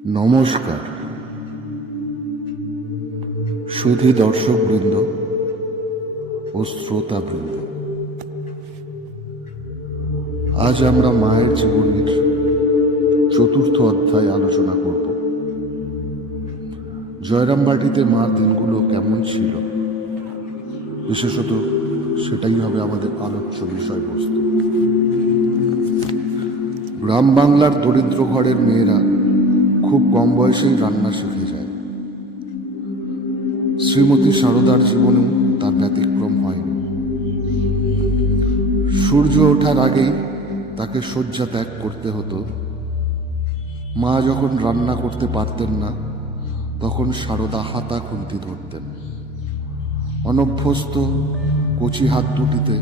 নমস্কার সুধী দর্শকবৃন্দ ও শ্রোতাবৃন্দ। আজ আমরা মায়ের জীবনের চতুর্থ অধ্যায় আলোচনা করব। জয়রামবাটিতে মার দিনগুলো কেমন ছিল, বিশেষত সেটাই হবে আমাদের আলোচ্য বিষয়বস্তু। গ্রাম বাংলার দরিদ্র ঘরের মেয়েরা খুব কম বয়সেই রান্না শিখে যায়। শ্রীমতী সারদার জীবনেও তার ব্যতিক্রম হয়নি। সূর্য ওঠার আগেই তাকে শয্যা ত্যাগ করতে হতো। মা যখন রান্না করতে পারতেন না, তখন সারদা হাতা খুন্তি ধরতেন। অনভ্যস্ত কচি হাত দুটিতে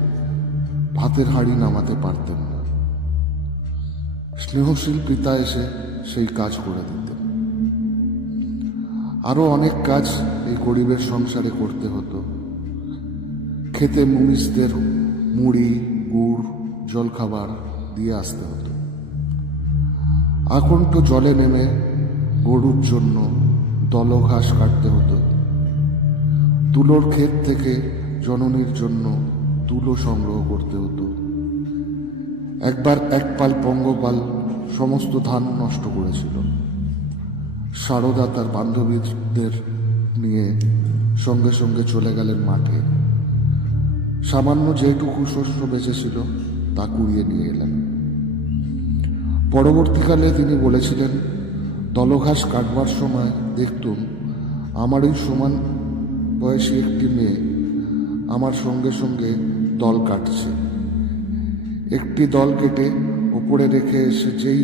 ভাতের হাঁড়ি নামাতে পারতেন না। স্নেহশীল পিতা এসে সেই কাজ করে দিতেন। আরো অনেক কাজ এই গরিবের সংসারে করতে হতো। খেতে মুনিশদের মুড়ি, গুড়, জলখাবার দিয়ে আসতে হতো। আকণ্ঠ জলে নেমে গরুর জন্য দলঘাস কাটতে হতো। তুলোর ক্ষেত থেকে জননীর জন্য তুলো সংগ্রহ করতে হতো। একবার এক পাল পঙ্গপাল সমস্ত ধান নষ্ট করেছিল। সারদা তার বান্ধবীদের নিয়ে সঙ্গে সঙ্গে চলে গেলেন মাঠে। সামান্য যেটুকু শস্য বেঁচেছিল তা কুড়িয়ে নিয়ে এলেন। পরবর্তীকালে তিনি বলেছিলেন, দলঘাস কাটবার সময় দেখতুম আমারই সমান বয়সী একটি মেয়ে আমার সঙ্গে সঙ্গে দল কাটছে। একটি দল কেটে ওপরে রেখে এসে যেই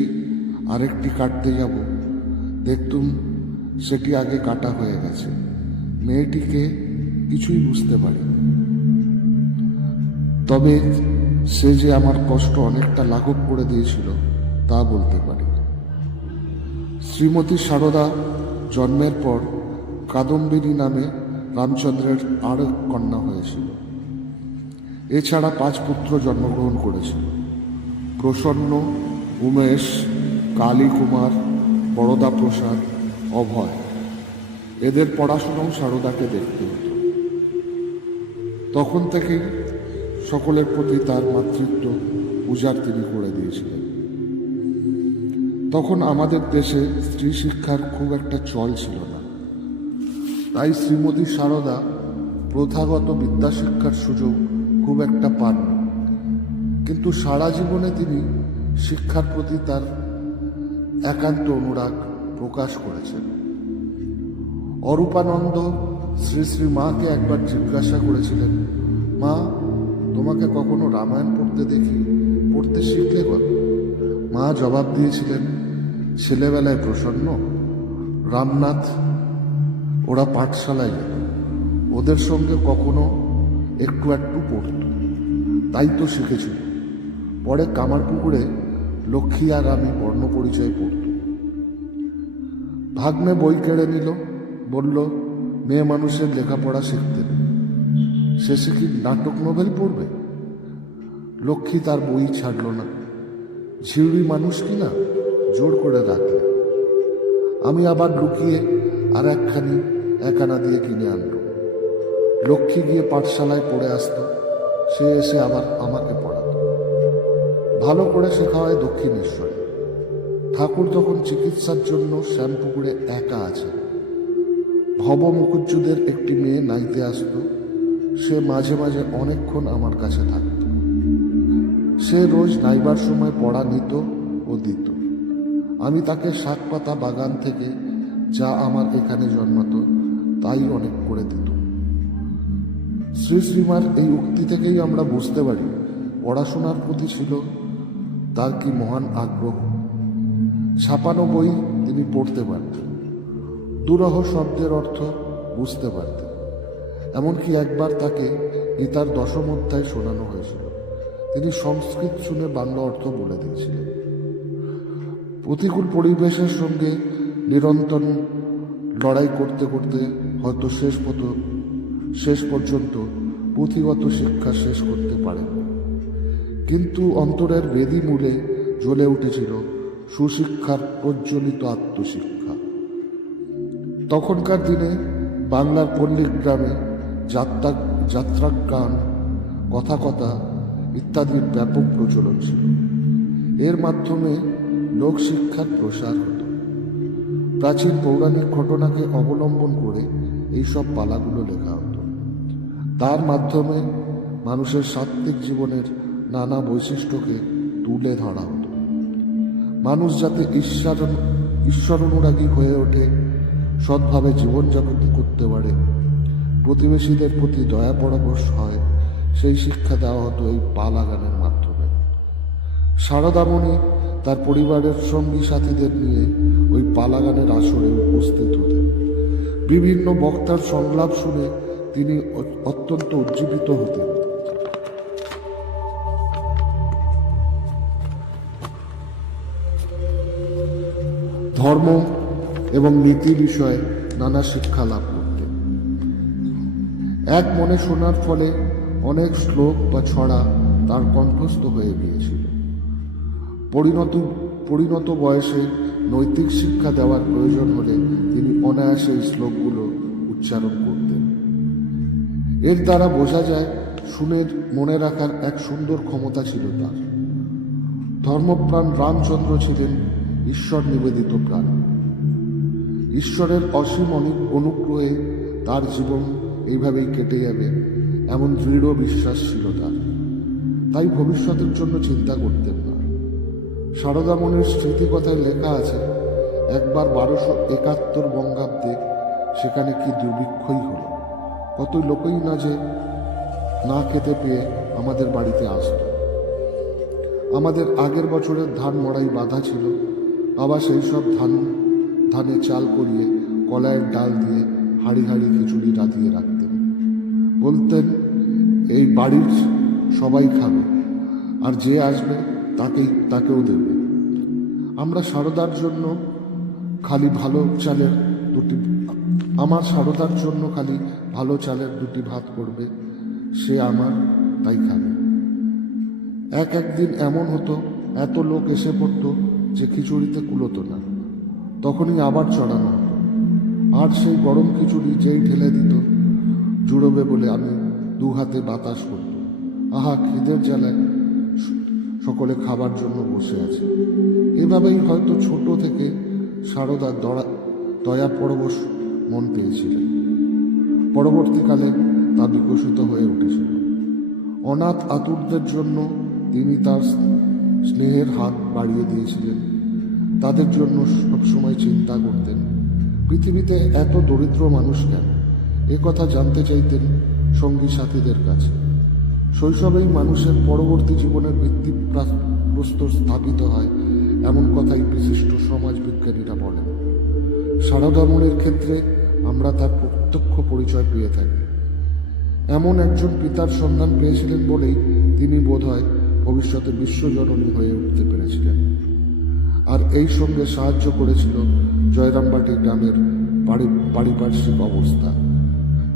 আরেকটি কাটতে যাব, দেখতুম সেটি আগে কাটা হয়ে গেছে। মেয়েটিকে কিছুই বুঝতে পারি, তবে সে যে আমার কষ্ট অনেকটা লাঘব করে দিয়েছিল তা বলতে পারি। শ্রীমতী সারদা জন্মের পর কাদম্বিনী নামে রামচন্দ্রের আর এক কন্যা হয়েছিল। এছাড়া 5 পুত্র জন্মগ্রহণ করেছিল: প্রসন্ন, উমেশ, কালী কুমার, বরদা প্রসাদ, অভয়। এদের পড়াশোনাও সারদাকে দেখতে হতো। তখন থেকেই সকলের প্রতি তার মাতৃত্ব উজাড় তিনি করে দিয়েছিলেন। তখন আমাদের দেশে স্ত্রী শিক্ষার খুব একটা চল ছিল না, তাই শ্রীমতী সারদা প্রথাগত বিদ্যাশিক্ষার সুযোগ খুব একটা পাননি। কিন্তু সারা জীবনে তিনি শিক্ষার প্রতি তার একান্ত অনুরাগ প্রকাশ করেছেন। অরূপানন্দ শ্রী শ্রী মাকে একবার জিজ্ঞাসা করেছিলেন, মা, তোমাকে কখনো রামায়ণ পড়তে শিখলে কত? মা জবাব দিয়েছিলেন, ছেলেবেলায় প্রসন্ন, রামনাথ ওরা পাঠশালায় যেত, ওদের সঙ্গে কখনো একটু একটু পড়ত, তাই তো শিখেছিল। পরে কামারপুকুরে লক্ষ্মী আর আমি বর্ণ পরিচয় পড়ত। ভাগ্নে বই কেড়ে নিল, বলল, মেয়ে মানুষের লেখাপড়া শিখতে নেই, শেষে কি নাটক নোবেল পড়বে? লক্ষ্মী তার বই ছাড়ল না। ঝিউড়ি মানুষ কিনা জোর করে রাখলে। আমি আবার লুকিয়ে আর একখানি একানা দিয়ে কিনে আনলো। লক্ষ্মী গিয়ে পাঠশালায় পড়ে আসতো, সে এসে আবার আমাকে পড়াতো। ভালো করে শেখা হয় দক্ষিণেশ্বরে। ঠাকুর তখন চিকিৎসার জন্য শ্যামপুকুরে একা আছে। ভব মুকুজ্জুদের একটি মেয়ে নাইতে আসতো। সে মাঝে মাঝে অনেকক্ষণ আমার কাছে থাকত। সে রোজ নাইবার সময় পড়া নিত ও দিত। আমি তাকে শাক পাতা বাগান থেকে যা আমার এখানে জন্মাতো তাই অনেক করে দিত। শ্রী শ্রীমার এই উক্তি থেকেই আমরা বুঝতে পারি পড়াশোনার প্রতি ছিল তার কি মহান আগ্রহ। ছাপানো বই তিনি পড়তে পারতেন, দুরহ শব্দের অর্থ বুঝতে পারতেন। এমনকি একবার তাকে গীতার 10ম অধ্যায় শোনানো হয়েছিল, তিনি সংস্কৃত শুনে বাংলা অর্থ বলে দিয়েছিলেন। প্রতিকূল পরিবেশের সঙ্গে নিরন্তর লড়াই করতে করতে হয়তো শেষ পর্যন্ত পুঁথিগত শিক্ষা শেষ করতে পারেন, কিন্তু অন্তরের বেদী মূলে জ্বলে উঠেছিল সুশিক্ষার প্রজ্বলিত আত্মশিক্ষা। তখনকার দিনে বাংলার পল্লী গ্রামে যাত্রা গান, কথা ইত্যাদির ব্যাপক প্রচলন ছিল। এর মাধ্যমে লোকশিক্ষার প্রসার হতো। প্রাচীন পৌরাণিক ঘটনাকে অবলম্বন করে এইসব পালাগুলো লেখা হতো। তার মাধ্যমে মানুষের সাত্ত্বিক জীবনের নানা বৈশিষ্ট্যকে তুলে ধরা হতো। মানুষ যাতে ঈশ্বর অনুরাগী হয়ে ওঠে, সৎভাবে জীবনযাপন করতে পারে, প্রতিবেশীদের প্রতি দয়া পরবশ হয়, সেই শিক্ষা দেওয়া হতো এই পালা গানের মাধ্যমে। সারদামণি তার পরিবারের সঙ্গী সাথীদের নিয়ে ওই পালা গানের আসরে উপস্থিত হতেন। বিভিন্ন বক্তার সংলাপ শুনে তিনি অত্যন্ত উজ্জীবিত হতেন। ধর্ম এবং নীতি বিষয়ে নানা শিক্ষা লাভ করতেন। এক মনে শোনার ফলে অনেক শ্লোক বা ছড়া তার কণ্ঠস্থ হয়ে গিয়েছিল। পরিণত বয়সে নৈতিক শিক্ষা দেওয়ার প্রয়োজন হলে তিনি অনায়াসে এই শ্লোকগুলো উচ্চারণ করতেন। এর দ্বারা বোঝা যায় শুনের মনে রাখার এক সুন্দর ক্ষমতা ছিল তার। ধর্মপ্রাণ রামচন্দ্র ছিলেন ঈশ্বর নিবেদিত প্রাণ। ঈশ্বরের অসীম অনুগ্রহে তার জীবন এইভাবেই কেটে যাবে এমন দৃঢ় বিশ্বাস ছিল তার। তাই ভবিষ্যতের জন্য চিন্তা করতেন না। সারদামণির স্মৃতিকথায় লেখা আছে, একবার 1271 বঙ্গাব্দে সেখানে কি দুর্ভিক্ষই হলো। কত লোকই না যে না খেতে পেয়ে আমাদের বাড়িতে আসত। আমাদের আগের বছরের ধান মড়াই বাঁধা ছিল। আবার সেই সব ধানে চাল করিয়ে কলাইয়ের ডাল দিয়ে হাড়ি হাড়ি খিচুড়ি রাঁধিয়ে রাখতেন। বলতেন, এই বাড়ির সবাই খাবে, আর যে আসবে তাকেও দেবে। আমার সারদার জন্য খালি ভালো চালের দুটি ভাত করবে, সে আমার, তাই খাবে। একদিন এমন হতো, এত লোক এসে পড়তো যে খিচুড়িতে কুলোতো না। তখনই আবার চড়ানো হতো। আর সেই গরম খিচুড়ি যেই ঢেলে দিত, জুড়বে বলে আমি দু হাতে বাতাস করত। আহা, খিদের জ্বালায় সকলে খাবার জন্য বসে আছে। এভাবেই হয়তো ছোট থেকে সারদা দয়া পরবশ মন পেয়েছিলেন। পরবর্তীকালে তা বিকশিত হয়ে উঠেছিল। অনাথ আতুরদের জন্য তিনি তার স্নেহের হাত বাড়িয়ে দিয়েছিলেন। তাদের জন্য সবসময় চিন্তা করতেন। পৃথিবীতে এত দরিদ্র মানুষ কেন, এ কথা জানতে চাইতেন সঙ্গী সাথীদের কাছে। শৈশবেই মানুষের পরবর্তী জীবনের ভিত্তিপ্রস্তর স্থাপিত হয়, এমন কথাই বিশিষ্ট সমাজবিজ্ঞানীরা বলেন। সারদামণির ক্ষেত্রে আমরা তার প্রত্যক্ষ পরিচয় পেয়ে থাকি। এমন একজন পিতার সন্ধান পেয়েছিলেন বলেই তিনি বোধহয় ভবিষ্যতে বিশ্বজননী হয়ে উঠতে পেরেছিলেন। আর এই সঙ্গে সাহায্য করেছিল জয়রামবাটি গ্রামের পারিপার্শ্বিক অবস্থা।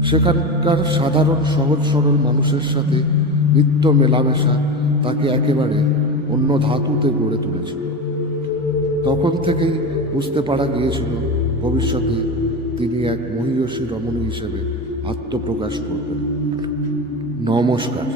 সেখানকার সাধারণ সহজ সরল মানুষের সাথে নিত্য মেলামেশা তাকে একেবারে অন্য ধাতুতে গড়ে তুলেছিল। তখন থেকেই বুঝতে পারা গিয়েছিল ভবিষ্যতে তিনি এক মহীয়সী রমণী হিসেবে আত্মপ্রকাশ করবেন। নমস্কার।